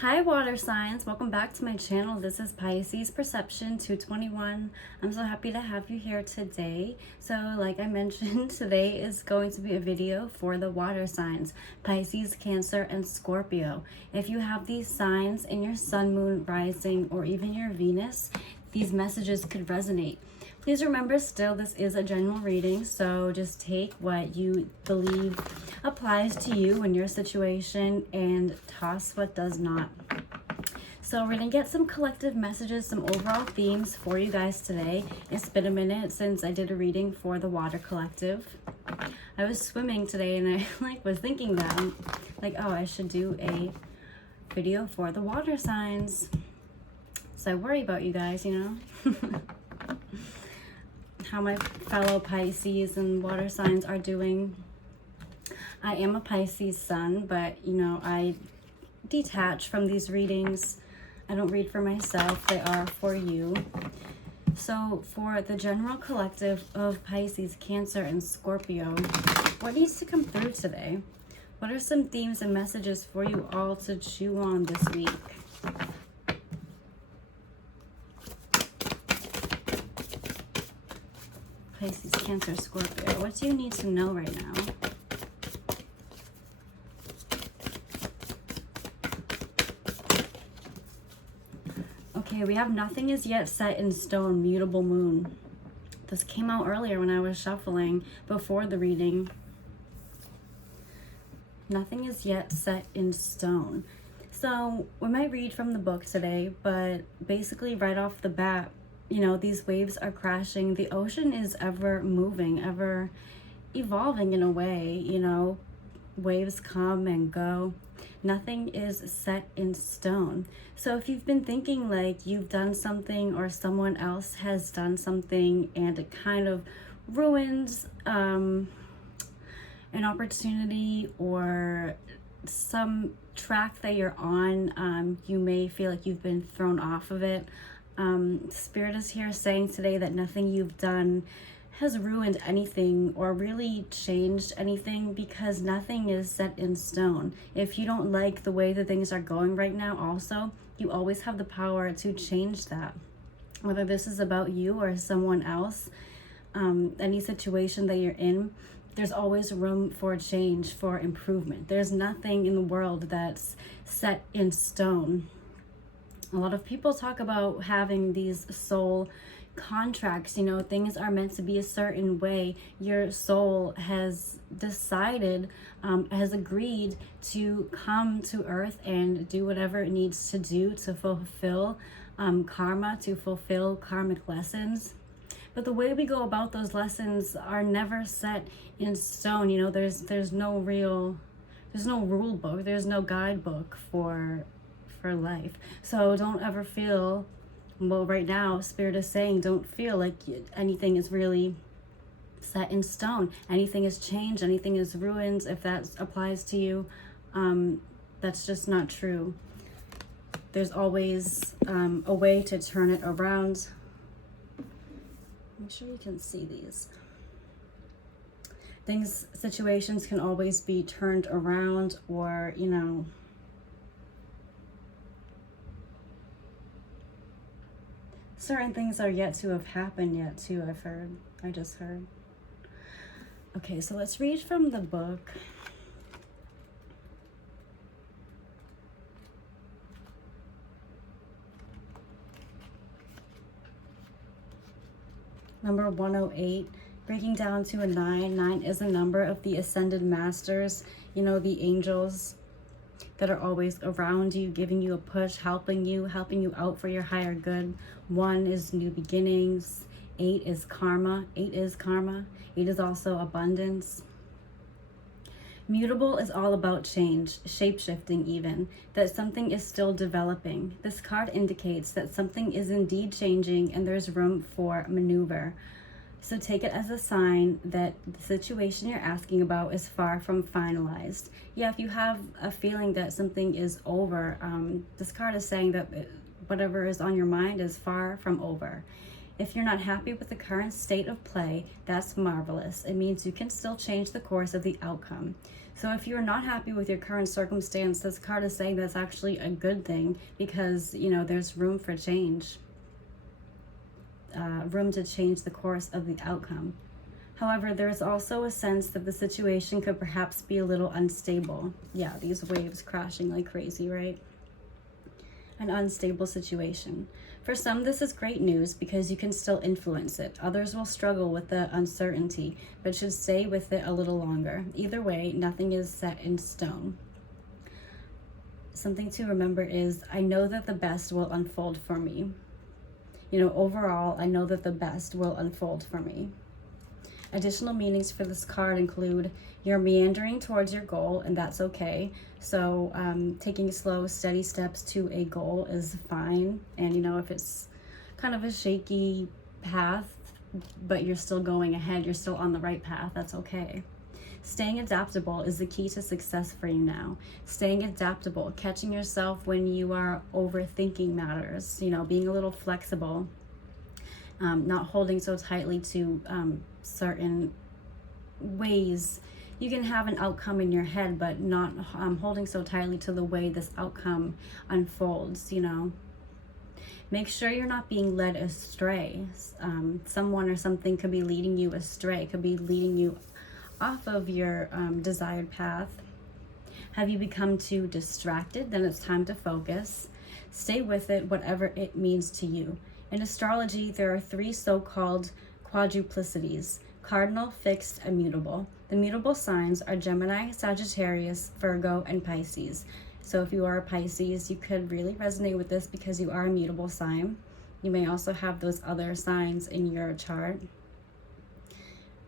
Hi water signs, welcome back to my channel. This is Pisces Perception 221. I'm so happy to have you here today. So like I mentioned, today is going to be a video for the water signs, Pisces, Cancer, and Scorpio. If you have these signs in your sun, moon, rising, or even your Venus, these messages could resonate. Please remember still this is a general reading, so just take what you believe applies to you in your situation and toss what does not. So we're going to get some collective messages, some overall themes for you guys today. It's been a minute since I did a reading for the Water Collective. I was swimming today and I was thinking that, oh, I should do a video for the water signs. So I worry about you guys, you know. How my fellow Pisces and water signs are doing. I am a Pisces sun, but you know, I detach from these readings. I don't read for myself, they are for you. So for the general collective of Pisces, Cancer, and Scorpio, what needs to come through today? What are some themes and messages for you all to chew on this week? Pisces, Cancer, Scorpio. What do you need to know right now? Okay, we have nothing is yet set in stone, mutable moon. This came out earlier when I was shuffling before the reading. Nothing is yet set in stone. So we might read from the book today, but basically right off the bat, you know, these waves are crashing. The ocean is ever moving, ever evolving in a way, you know. Waves come and go. Nothing is set in stone. So if you've been thinking like you've done something or someone else has done something and it kind of ruins an opportunity or some track that you're on, you may feel like you've been thrown off of it. Spirit is here saying today that nothing you've done has ruined anything or really changed anything, because nothing is set in stone. If you don't like the way that things are going right now, also, you always have the power to change that. Whether this is about you or someone else, any situation that you're in, there's always room for change, for improvement. There's nothing in the world that's set in stone. A lot of people talk about having these soul contracts, you know, things are meant to be a certain way. Your soul has decided, has agreed to come to earth and do whatever it needs to do to fulfill karma, to fulfill karmic lessons. But the way we go about those lessons are never set in stone. You know, there's no rule book, there's no guidebook for life. So don't ever feel, well, right now Spirit is saying don't feel like anything is really set in stone, anything is changed, anything is ruined. If that applies to you, that's just not true. There's always a way to turn it around. Make sure you can see these things. Situations can always be turned around, or you know, certain things are yet to have happened yet too, I just heard. Okay, so let's read from the book. Number 108, breaking down to a 9. 9 is a number of the ascended masters, you know, the angels that are always around you, giving you a push, helping you out for your higher good. 1 is new beginnings. 8 is karma. 8 is karma. 8 is also abundance. Mutable is all about change, shape-shifting even, that something is still developing. This card indicates that something is indeed changing and there's room for maneuver. So take it as a sign that the situation you're asking about is far from finalized. Yeah, if you have a feeling that something is over, this card is saying that whatever is on your mind is far from over. If you're not happy with the current state of play, that's marvelous. It means you can still change the course of the outcome. So if you're not happy with your current circumstance, this card is saying that's actually a good thing, because, you know, there's room for change, room to change the course of the outcome. However, there's also a sense that the situation could perhaps be a little unstable. Yeah, these waves crashing like crazy, right? An unstable situation. For some, this is great news because you can still influence it. Others will struggle with the uncertainty, but should stay with it a little longer. Either way, nothing is set in stone. Something to remember is, I know that the best will unfold for me. You know, overall, I know that the best will unfold for me. Additional meanings for this card include, you're meandering towards your goal, and that's okay. So taking slow, steady steps to a goal is fine. And, you know, if it's kind of a shaky path, but you're still going ahead, you're still on the right path, that's okay. Staying adaptable is the key to success for you now. Staying adaptable, catching yourself when you are overthinking matters, you know, being a little flexible, not holding so tightly to certain ways. You can have an outcome in your head, but not holding so tightly to the way this outcome unfolds, you know. Make sure you're not being led astray. Someone or something could be leading you astray, could be leading you off of your desired path. Have you become too distracted? Then it's time to focus. Stay with it, whatever it means to you. In astrology, there are 3 so-called quadruplicities: cardinal, fixed, and mutable. The mutable signs are Gemini, Sagittarius, Virgo, and Pisces. So if you are a Pisces, you could really resonate with this because you are a mutable sign. You may also have those other signs in your chart.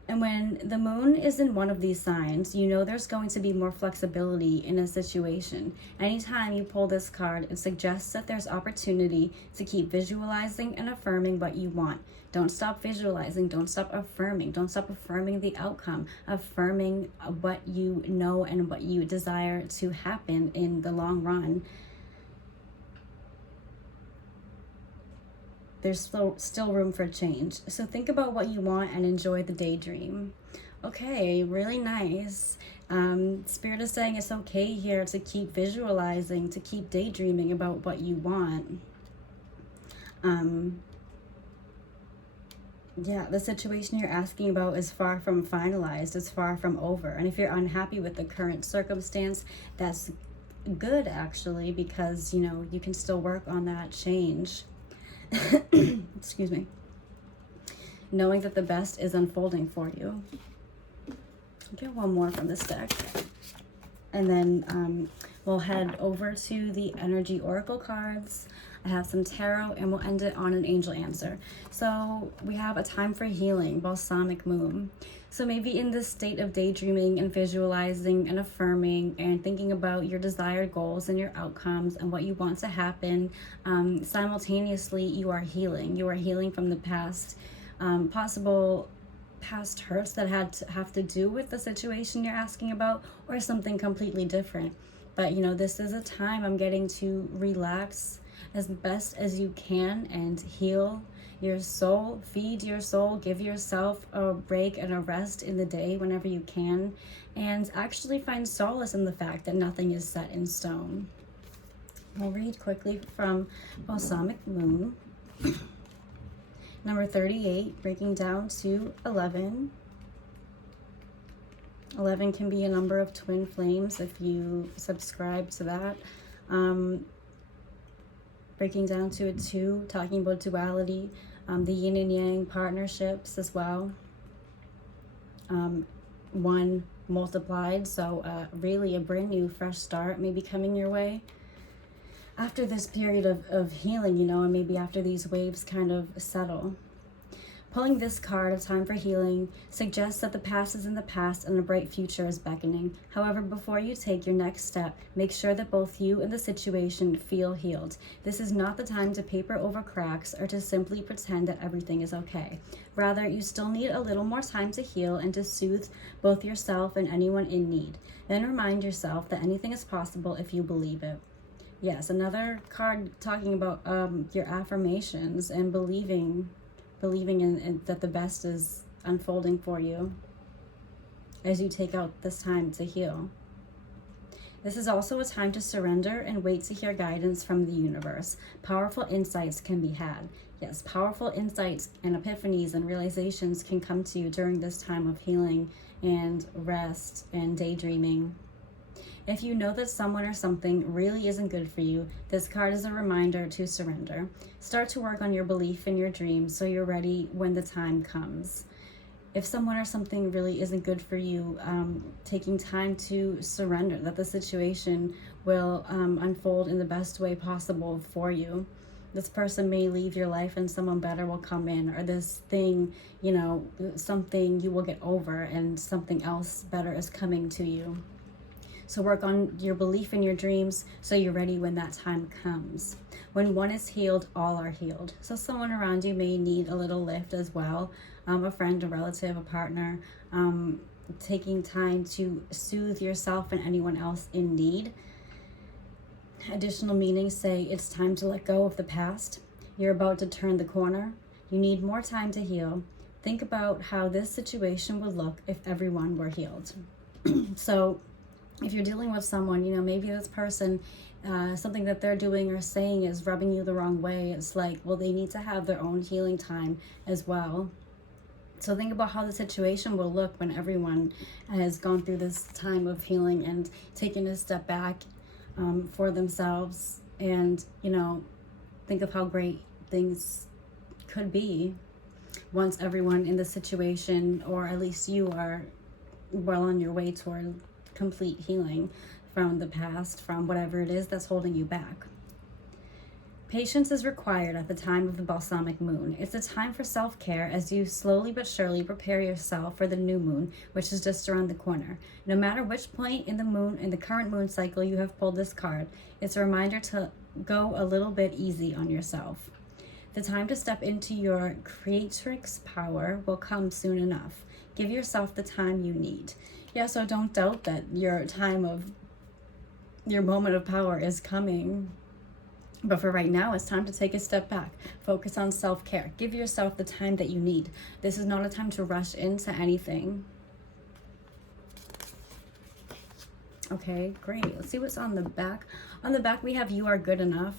And when the moon is in one of these signs, you know there's going to be more flexibility in a situation. Anytime you pull this card, it suggests that there's opportunity to keep visualizing and affirming what you want. Don't stop visualizing, don't stop affirming the outcome, affirming what you know and what you desire to happen in the long run. There's still room for change. So think about what you want and enjoy the daydream. Okay, really nice. Spirit is saying it's okay here to keep visualizing, to keep daydreaming about what you want. Yeah, the situation you're asking about is far from finalized. It's far from over. And if you're unhappy with the current circumstance, that's good actually, because, you know, you can still work on that change. Excuse me. Knowing that the best is unfolding for you. I'll get one more from this deck, and then we'll head over to the energy oracle cards. I have some tarot, and we'll end it on an angel answer. So we have a time for healing, balsamic moon. So maybe in this state of daydreaming and visualizing and affirming and thinking about your desired goals and your outcomes and what you want to happen, simultaneously you are healing. You are healing from the past, possible past hurts that have to do with the situation you're asking about, or something completely different. But, you know, this is a time I'm getting to relax as best as you can and heal your soul, feed your soul, give yourself a break and a rest in the day whenever you can, and actually find solace in the fact that nothing is set in stone. I'll read quickly from Balsamic Moon. Number 38, breaking down to 11. 11 can be a number of twin flames if you subscribe to that. Breaking down to a 2, talking about duality, the yin and yang partnerships as well. 1 multiplied, so really a brand new fresh start may be coming your way after this period of healing, you know, and maybe after these waves kind of settle. Pulling this card, A Time for Healing, suggests that the past is in the past and a bright future is beckoning. However, before you take your next step, make sure that both you and the situation feel healed. This is not the time to paper over cracks or to simply pretend that everything is okay. Rather, you still need a little more time to heal and to soothe both yourself and anyone in need. Then remind yourself that anything is possible if you believe it. Yes, another card talking about your affirmations and believing in that the best is unfolding for you. as you take out this time to heal. This is also a time to surrender and wait to hear guidance from the universe. Powerful insights can be had. Yes, powerful insights and epiphanies and realizations can come to you during this time of healing and rest and daydreaming. If you know that someone or something really isn't good for you, this card is a reminder to surrender. Start to work on your belief in your dreams so you're ready when the time comes. If someone or something really isn't good for you, taking time to surrender, that the situation will unfold in the best way possible for you. This person may leave your life and someone better will come in, or this thing, you know, something you will get over and something else better is coming to you. So work on your belief in your dreams so you're ready when that time comes. When one is healed, all are healed. So someone around you may need a little lift as well. A friend, a relative, a partner, taking time to soothe yourself and anyone else in need. Additional meanings say it's time to let go of the past. You're about to turn the corner. You need more time to heal. Think about how this situation would look if everyone were healed. So if you're dealing with someone, you know, maybe this person, something that they're doing or saying is rubbing you the wrong way. It's like, well, they need to have their own healing time as well. So think about how the situation will look when everyone has gone through this time of healing and taken a step back for themselves. And, you know, think of how great things could be once everyone in the situation, or at least you, are well on your way toward complete healing from the past, from whatever it is that's holding you back. Patience is required at the time of the balsamic moon. It's a time for self-care as you slowly but surely prepare yourself for the new moon, which is just around the corner. No matter which point in the current moon cycle you have pulled this card, it's a reminder to go a little bit easy on yourself. The time to step into your creatrix power will come soon enough. Give yourself the time you need. Yeah, so don't doubt that your moment of power is coming. But for right now, it's time to take a step back. Focus on self-care. Give yourself the time that you need. This is not a time to rush into anything. Okay, great. Let's see what's on the back. On the back, we have You Are Good Enough.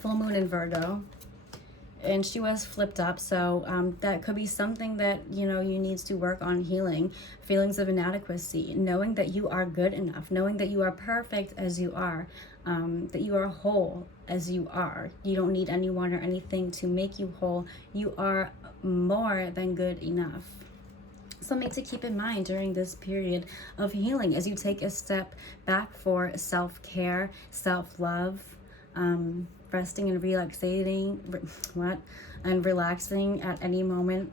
Full moon in Virgo. And she was flipped up, so that could be something that, you know, you need to work on healing. Feelings of inadequacy, knowing that you are good enough, knowing that you are perfect as you are, that you are whole as you are. You don't need anyone or anything to make you whole. You are more than good enough. Something to keep in mind during this period of healing as you take a step back for self-care, self-love, resting and relaxing at any moment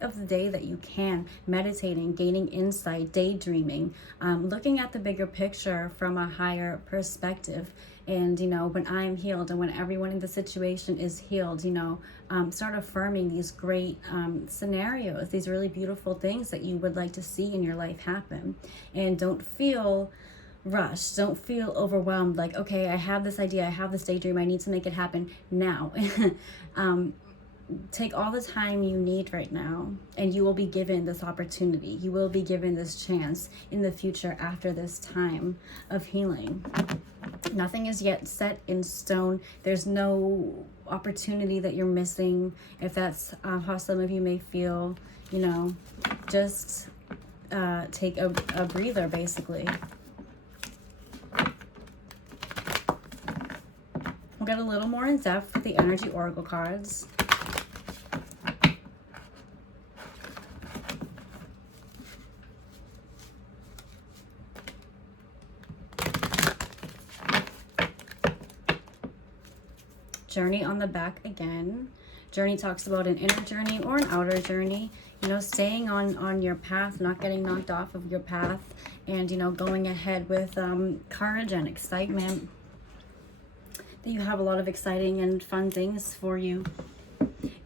of the day that you can, meditating, gaining insight, daydreaming, looking at the bigger picture from a higher perspective. And, you know, when I'm healed and when everyone in the situation is healed, you know, start affirming these great scenarios, these really beautiful things that you would like to see in your life happen. And don't feel rushed. Don't feel overwhelmed like, okay, I have this idea, I have this daydream, I need to make it happen now. Take all the time you need right now, and you will be given this opportunity. You will be given this chance in the future after this time of healing. Nothing is yet set in stone. There's no opportunity that you're missing. If that's how some of you may feel, you know, just take a breather, basically. We'll get a little more in depth with the energy oracle cards. Journey on the back again. Journey talks about an inner journey or an outer journey. You know, staying on your path, not getting knocked off of your path, and, you know, going ahead with courage and excitement. That you have a lot of exciting and fun things for you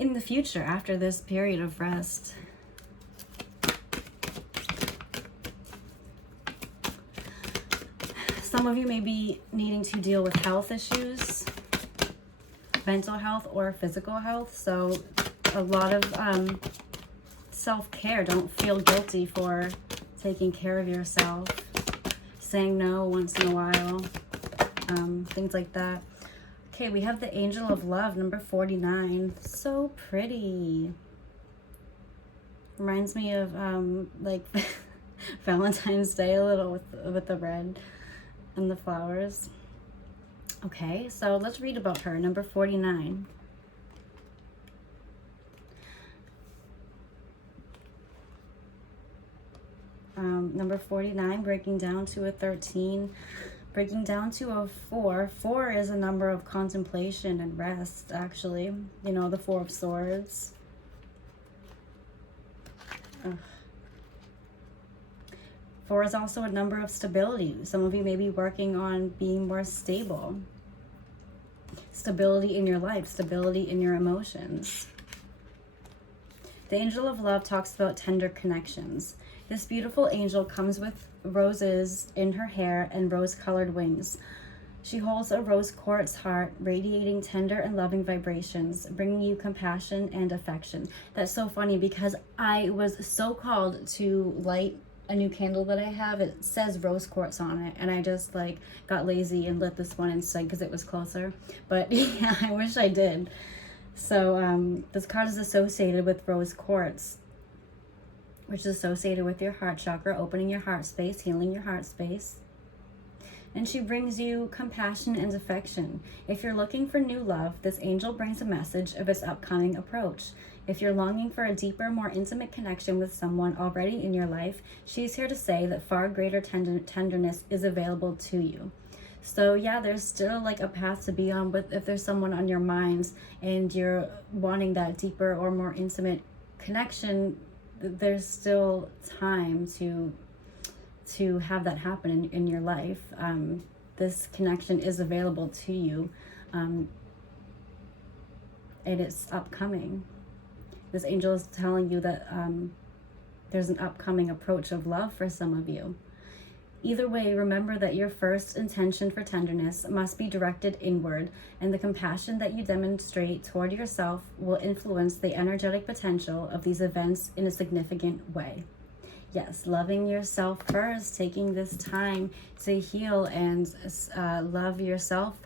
in the future after this period of rest. Some of you may be needing to deal with health issues, mental health or physical health. So a lot of self-care. Don't feel guilty for taking care of yourself, saying no once in a while, things like that. Okay, we have the Angel of Love, number 49. So pretty. Reminds me of like Valentine's Day a little with the red and the flowers. Okay, so let's read about her, number 49. Number 49, breaking down to a 13, breaking down to a 4. 4 is a number of contemplation and rest, actually. You know, the 4 of Swords. Ugh. 4 is also a number of stability. Some of you may be working on being more stable. Stability in your life, stability in your emotions. The Angel of Love talks about tender connections. This beautiful angel comes with roses in her hair and rose-colored wings. She holds a rose quartz heart, radiating tender and loving vibrations, bringing you compassion and affection. That's so funny because I was so called to light a new candle that I have. It says rose quartz on it, and I just like got lazy and lit this one instead because it was closer. But yeah, I wish I did. So this card is associated with rose quartz, which is associated with your heart chakra, opening your heart space, healing your heart space. And she brings you compassion and affection. If you're looking for new love, this angel brings a message of its upcoming approach. If you're longing for a deeper, more intimate connection with someone already in your life, she's here to say that far greater tenderness is available to you. So yeah, there's still like a path to be on with if there's someone on your mind and you're wanting that deeper or more intimate connection. There's still time to have that happen in your life. This connection is available to you, and it's upcoming. This angel is telling you that there's an upcoming approach of love for some of you. Either way, remember that your first intention for tenderness must be directed inward, and the compassion that you demonstrate toward yourself will influence the energetic potential of these events in a significant way. Yes, loving yourself first, taking this time to heal and love yourself.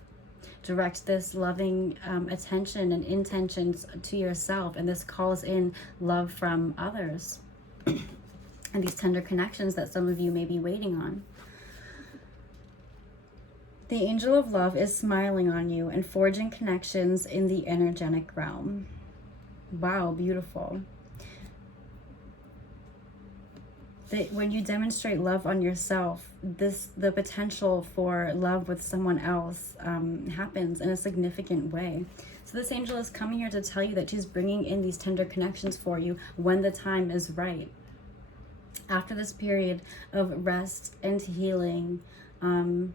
Direct this loving attention and intentions to yourself, and this calls in love from others. And these tender connections that some of you may be waiting on. The Angel of Love is smiling on you and forging connections in the energetic realm. Wow, beautiful. When you demonstrate love on yourself, the potential for love with someone else happens in a significant way. So this angel is coming here to tell you that she's bringing in these tender connections for you when the time is right. After this period of rest and healing, oh,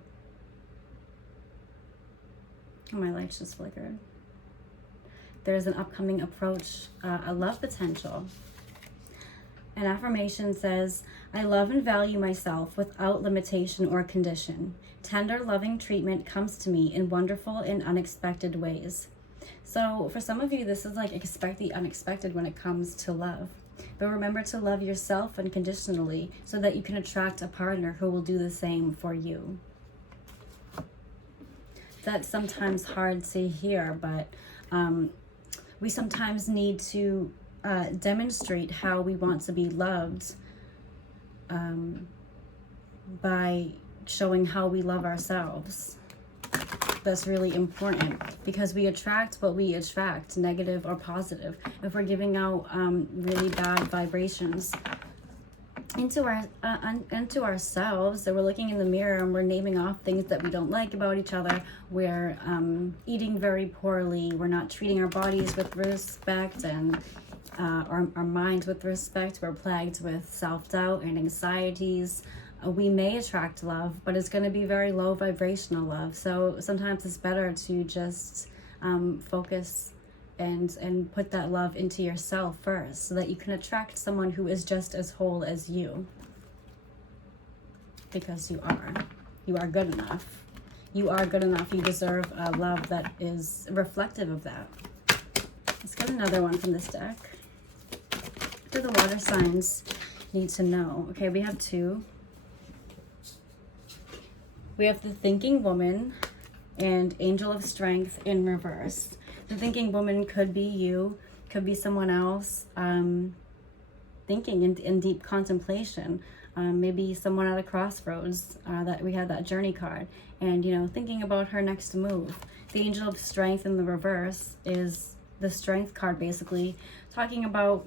my lights just flickered. There's an upcoming approach, a love potential. An affirmation says, I love and value myself without limitation or condition. Tender, loving treatment comes to me in wonderful and unexpected ways. So for some of you, this is like expect the unexpected when it comes to love. But remember to love yourself unconditionally so that you can attract a partner who will do the same for you. That's sometimes hard to hear, but we sometimes need to demonstrate how we want to be loved by showing how we love ourselves. That's really important because we attract what we attract, negative or positive. If we're giving out really bad vibrations into ourselves, so we're looking in the mirror and we're naming off things that we don't like about each other. We're eating very poorly. We're not treating our bodies with respect and our minds with respect. We're plagued with self-doubt and anxieties. We may attract love, but it's going to be very low vibrational love. So sometimes it's better to just focus and put that love into yourself first so that you can attract someone who is just as whole as you. Because you are good enough. You are good enough. You deserve a love that is reflective of that. Let's get another one from this deck. For the water signs, need to know. Okay, we have 2. We have the thinking woman and angel of strength in reverse. The thinking woman could be you, could be someone else, thinking in deep contemplation. Maybe someone at a crossroads, that we had that journey card, and thinking about her next move. The angel of strength in the reverse is the strength card, basically talking about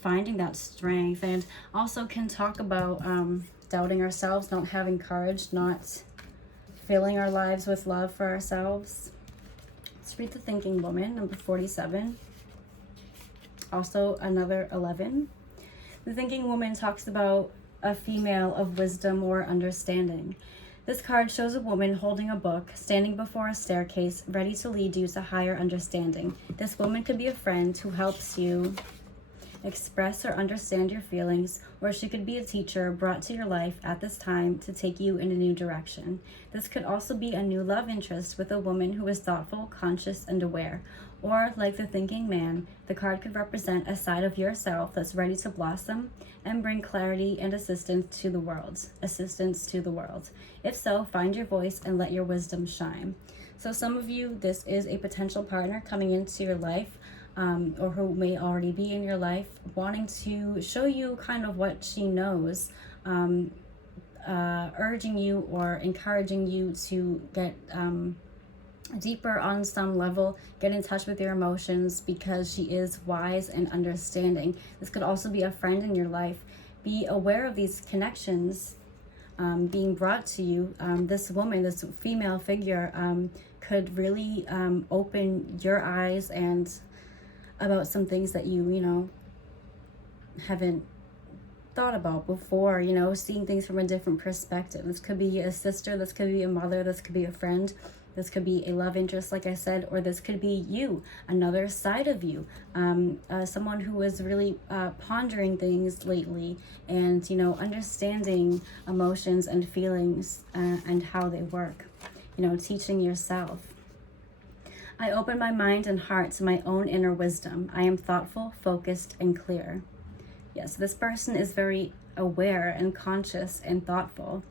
finding that strength, and also can talk about doubting ourselves, not having courage, not filling our lives with love for ourselves. Let's read the thinking woman, number 47. Also another 11. The thinking woman talks about a female of wisdom or understanding. This card shows a woman holding a book, standing before a staircase, ready to lead you to higher understanding. This woman could be a friend who helps you express or understand your feelings, or she could be a teacher brought to your life at this time to take you in a new direction. This could also be a new love interest with a woman who is thoughtful, conscious, and aware. Or, like the thinking man, the card could represent a side of yourself that's ready to blossom and bring clarity and assistance to the world. If so, find your voice and let your wisdom shine. So some of you, this is a potential partner coming into your life, or who may already be in your life, wanting to show you kind of what she knows, urging you or encouraging you to get deeper on some level, get in touch with your emotions, because she is wise and understanding. This could also be a friend in your life. Be aware of these connections being brought to you. This woman, this female figure, could really open your eyes and about some things that you haven't thought about before, seeing things from a different perspective. This could be a sister, this could be a mother, this could be a friend, this could be a love interest, like I said, or this could be you, another side of you, someone who is really pondering things lately and, understanding emotions and feelings and how they work, teaching yourself. I open my mind and heart to my own inner wisdom. I am thoughtful, focused, and clear. Yes, this person is very aware and conscious and thoughtful.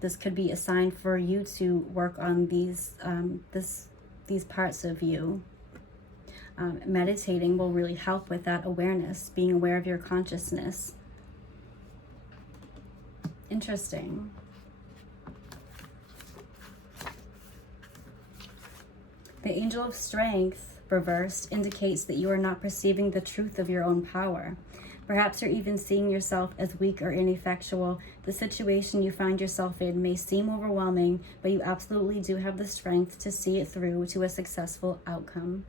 This could be a sign for you to work on these parts of you. Meditating will really help with that awareness, being aware of your consciousness. Interesting. The angel of strength, reversed, indicates that you are not perceiving the truth of your own power. Perhaps you're even seeing yourself as weak or ineffectual. The situation you find yourself in may seem overwhelming, but you absolutely do have the strength to see it through to a successful outcome.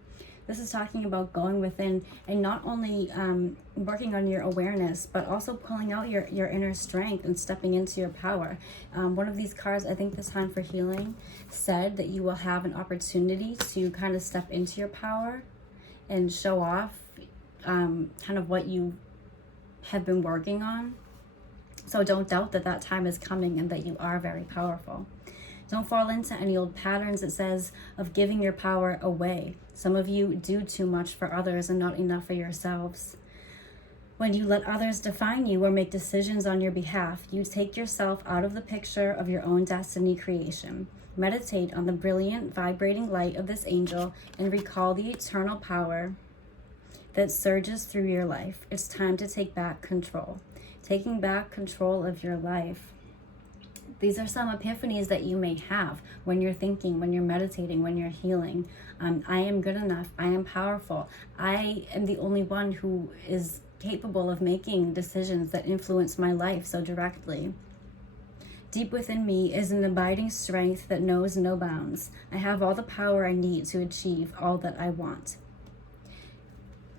This is talking about going within and not only working on your awareness, but also pulling out your inner strength and stepping into your power. One of these cards, I think this time for healing, said that you will have an opportunity to kind of step into your power and show off kind of what you have been working on. So don't doubt that that time is coming and that you are very powerful. Don't fall into any old patterns, it says, of giving your power away. Some of you do too much for others and not enough for yourselves. When you let others define you or make decisions on your behalf, you take yourself out of the picture of your own destiny creation. Meditate on the brilliant, vibrating light of this angel and recall the eternal power that surges through your life. It's time to take back control. Taking back control of your life. These are some epiphanies that you may have when you're thinking, when you're meditating, when you're healing. I am good enough. I am powerful. I am the only one who is capable of making decisions that influence my life so directly. Deep within me is an abiding strength that knows no bounds. I have all the power I need to achieve all that I want.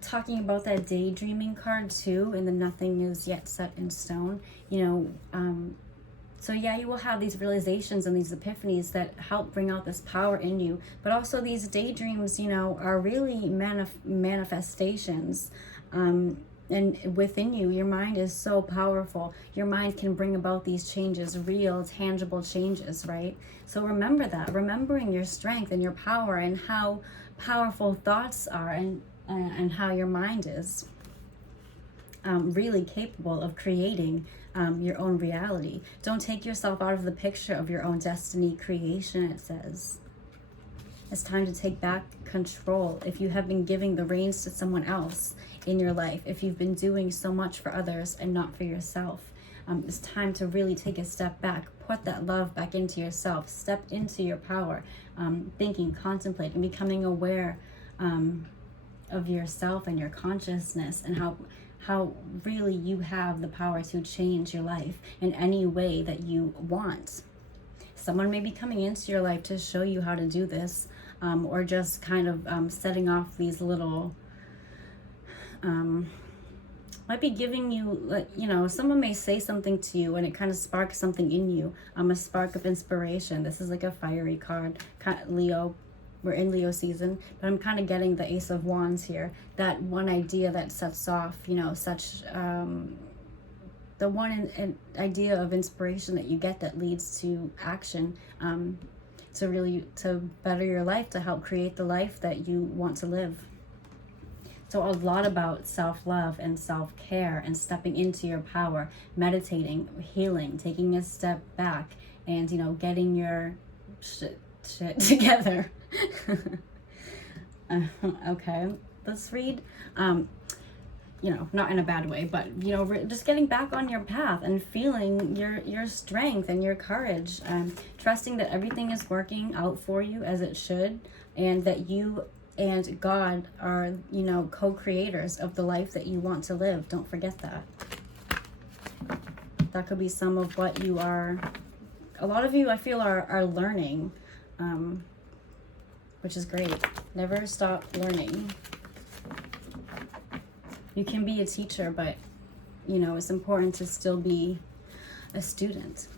Talking about that daydreaming card too, and the nothing is yet set in stone, so yeah, you will have these realizations and these epiphanies that help bring out this power in you. But also these daydreams, are really manifestations. And within you, your mind is so powerful. Your mind can bring about these changes, real, tangible changes, right? So remember that, remembering your strength and your power and how powerful thoughts are and how your mind is. really capable of creating your own reality. Don't take yourself out of the picture of your own destiny creation, it says. It's time to take back control. If you have been giving the reins to someone else in your life, if you've been doing so much for others and not for yourself, it's time to really take a step back. Put that love back into yourself. Step into your power. Thinking, contemplating, becoming aware of yourself and your consciousness, and how really you have the power to change your life in any way that you want. Someone may be coming into your life to show you how to do this, or just kind of setting off these little, might be giving you, someone may say something to you and it kind of sparks something in you, a spark of inspiration. This is like a fiery card, Leo. We're in Leo season, but I'm kind of getting the Ace of Wands here. That one idea that sets off, such, the one idea of inspiration that you get that leads to action, to better your life, to help create the life that you want to live. So a lot about self-love and self-care and stepping into your power, meditating, healing, taking a step back, and, getting your shit together. Okay, let's read. Not in a bad way, but, just getting back on your path and feeling your strength and your courage, trusting that everything is working out for you as it should, and that you and God are, co-creators of the life that you want to live. Don't forget that. That could be some of what you are, a lot of you, I feel, are learning, which is great. Never stop learning. You can be a teacher, but, it's important to still be a student.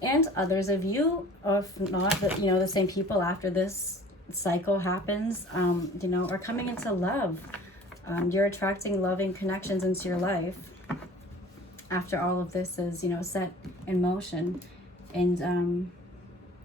And others of you, if not, the same people after this cycle happens, are coming into love. You're attracting loving connections into your life after all of this is, set in motion. And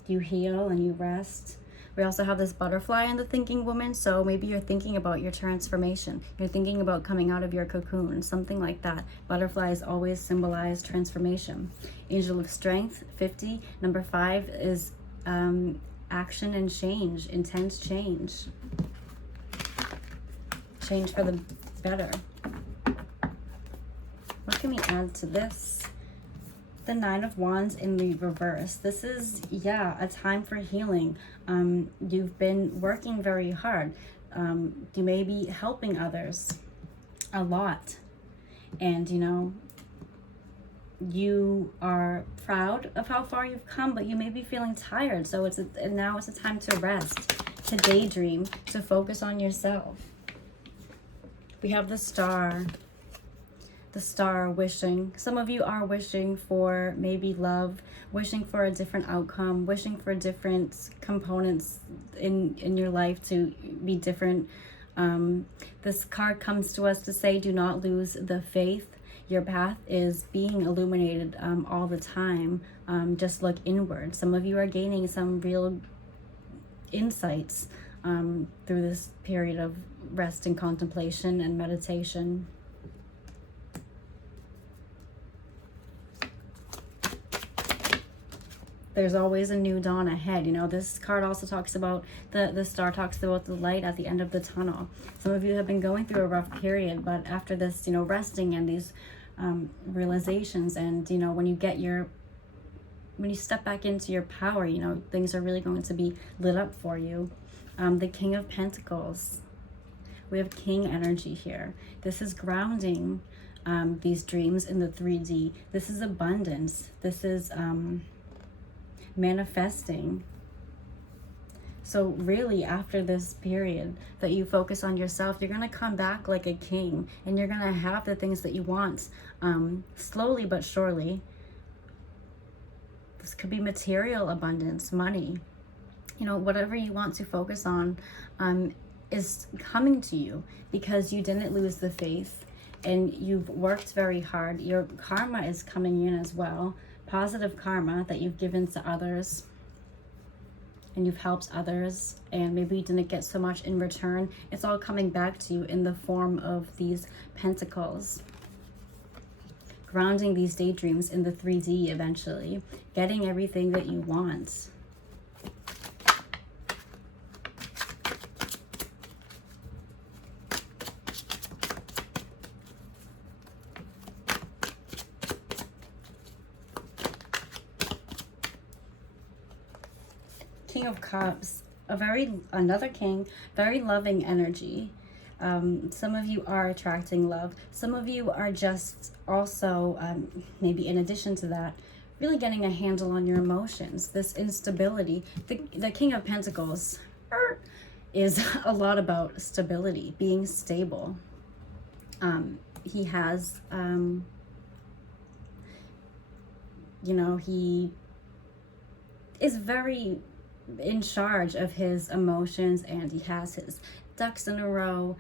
you heal and you rest. We also have this butterfly in the thinking woman, so maybe you're thinking about your transformation. You're thinking about coming out of your cocoon, something like that. Butterflies always symbolize transformation. Angel of Strength, 50. Number 5 is action and change, intense change. Change for the better. What can we add to this? The 9 of Wands in the reverse. This is, a time for healing. You've been working very hard. You may be helping others a lot. And, you are proud of how far you've come, but you may be feeling tired. So now it's a time to rest, to daydream, to focus on yourself. We have the star. The star wishing. Some of you are wishing for maybe love, wishing for a different outcome, wishing for different components in your life to be different. This card comes to us to say, do not lose the faith. Your path is being illuminated all the time. Just look inward. Some of you are gaining some real insights through this period of rest and contemplation and meditation. There's always a new dawn ahead. This card also talks about, the star talks about the light at the end of the tunnel. Some of you have been going through a rough period, but after this, resting and these realizations, and, when you step back into your power, things are really going to be lit up for you. The King of Pentacles. We have King energy here. This is grounding these dreams in the 3D. This is abundance. This is manifesting. So really, after this period that you focus on yourself, you're going to come back like a king, and you're going to have the things that you want, slowly but surely. This could be material abundance, money, whatever you want to focus on is coming to you, because you didn't lose the faith and you've worked very hard. Your karma is coming in as well. Positive karma that you've given to others, and you've helped others, and maybe you didn't get so much in return. It's all coming back to you in the form of these pentacles. grounding these daydreams in the 3D eventually, getting everything that you want. King of Cups, another king, very loving energy. Some of you are attracting love. Some of you are just also, maybe in addition to that, really getting a handle on your emotions. This instability. The King of Pentacles is a lot about stability, being stable. He has, you know, he is very in charge of his emotions, and he has his ducks in a row.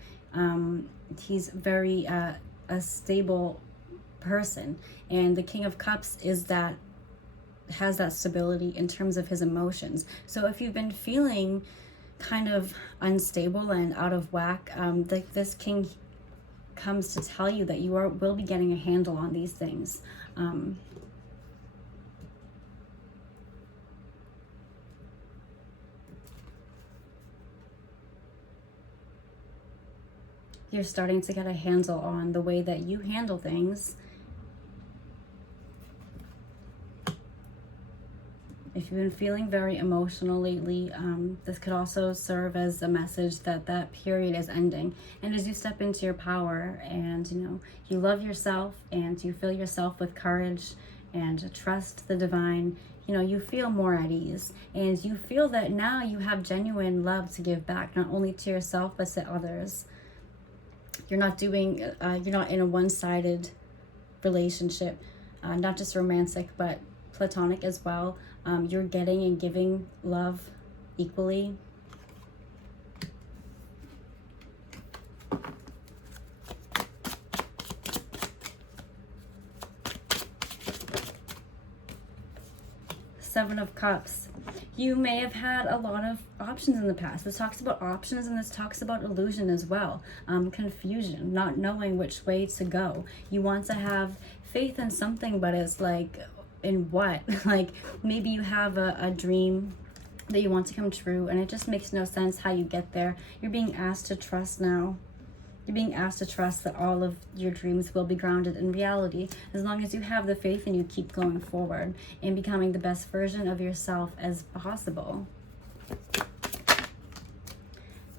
He's very a stable person, and the King of Cups has that stability in terms of his emotions. So if you've been feeling kind of unstable and out of whack, this king comes to tell you that you will be getting a handle on these things. You're starting to get a handle on the way that you handle things. If you've been feeling very emotional lately, this could also serve as a message that that period is ending. And as you step into your power and, you know, you love yourself and you fill yourself with courage and trust the divine, you know, you feel more at ease. And you feel that now you have genuine love to give back, not only to yourself, but to others. You're not doing, you're not in a one-sided relationship, not just romantic, but platonic as well. You're getting and giving love equally. Seven of Cups. You may have had a lot of options in the past. This talks about options, and this talks about illusion as well. Confusion, not knowing which way to go. You want to have faith in something, but it's like, in what? Like, maybe you have a dream that you want to come true, and it just makes no sense how you get there. You're being asked to trust now. You're being asked to trust that all of your dreams will be grounded in reality, as long as you have the faith and you keep going forward and becoming the best version of yourself as possible.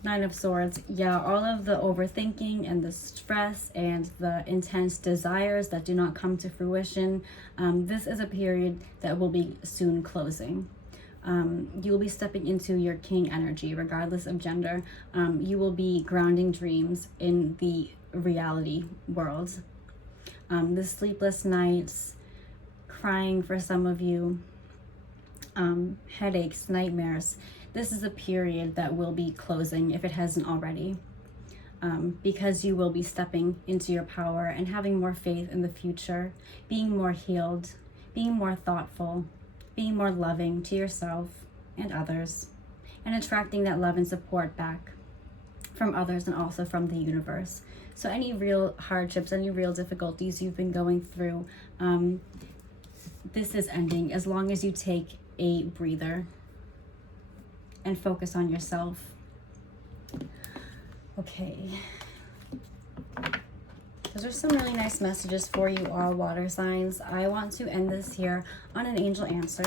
Nine of Swords. Yeah, all of the overthinking and the stress and the intense desires that do not come to fruition. This is a period that will be soon closing. You will be stepping into your king energy, regardless of gender. You will be grounding dreams in the reality world. The sleepless nights, crying for some of you, headaches, nightmares. This is a period that will be closing if it hasn't already, because you will be stepping into your power and having more faith in the future, being more healed, being more thoughtful, being more loving to yourself and others, and attracting that love and support back from others and also from the universe. So any real hardships, any real difficulties you've been going through, this is ending as long as you take a breather and focus on yourself. Okay. Those are some really nice messages for you all, water signs. I want to end this here on an angel answer.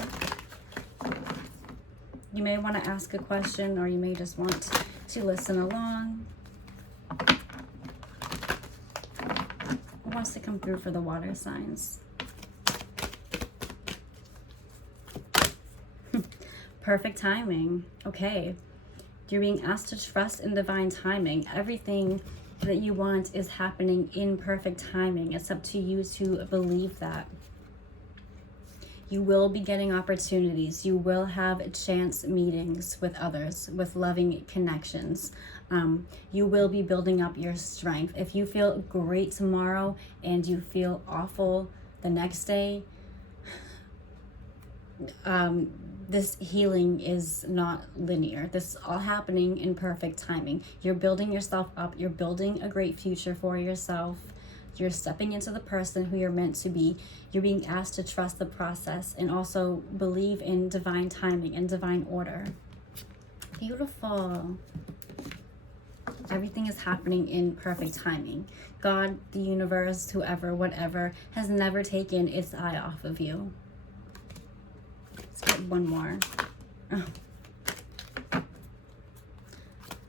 You may want to ask a question, or you may just want to listen along. Who wants to come through for the water signs? Perfect timing. Okay. You're being asked to trust in divine timing. Everything that you want is happening in perfect timing. It's up to you to believe that. You will be getting opportunities. You will have chance meetings with others, with loving connections. You will be building up your strength. If you feel great tomorrow and you feel awful the next day, this healing is not linear. This is all happening in perfect timing. You're building yourself up. You're building a great future for yourself. You're stepping into the person who you're meant to be. You're being asked to trust the process and also believe in divine timing and divine order. Beautiful. Everything is happening in perfect timing. God, the universe, whoever, whatever, has never taken its eye off of you. Let's get one more. Oh.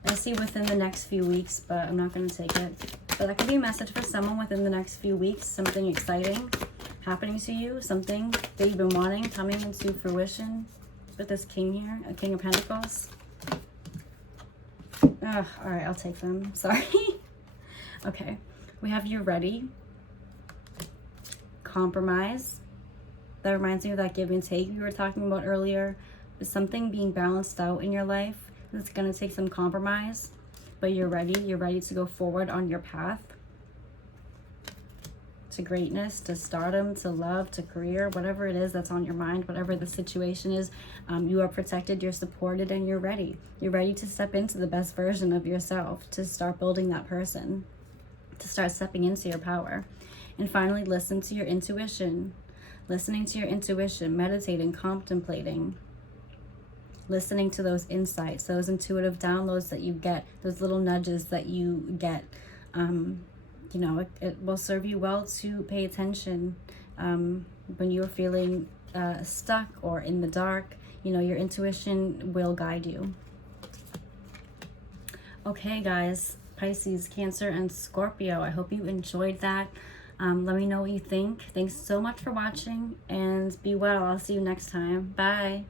I see within the next few weeks, but I'm not going to take it. But that could be a message for someone within the next few weeks. Something exciting happening to you. Something that you've been wanting coming into fruition with this king here, a King of Pentacles. All right, I'll take them. Sorry. Okay, we have you ready. Compromise. That reminds me of that give and take we were talking about earlier. There's something being balanced out in your life. It's going to take some compromise, but you're ready. You're ready to go forward on your path to greatness, to stardom, to love, to career, whatever it is that's on your mind, whatever the situation is. You are protected, you're supported, and you're ready. You're ready to step into the best version of yourself, to start building that person, to start stepping into your power. And finally, listen to your intuition. Listening to your intuition, meditating, contemplating. Listening to those insights, those intuitive downloads that you get, those little nudges that you get. You know, it will serve you well to pay attention when you're feeling stuck or in the dark. You know, your intuition will guide you. Okay, guys, Pisces, Cancer, and Scorpio. I hope you enjoyed that. Let me know what you think. Thanks so much for watching, and be well. I'll see you next time. Bye.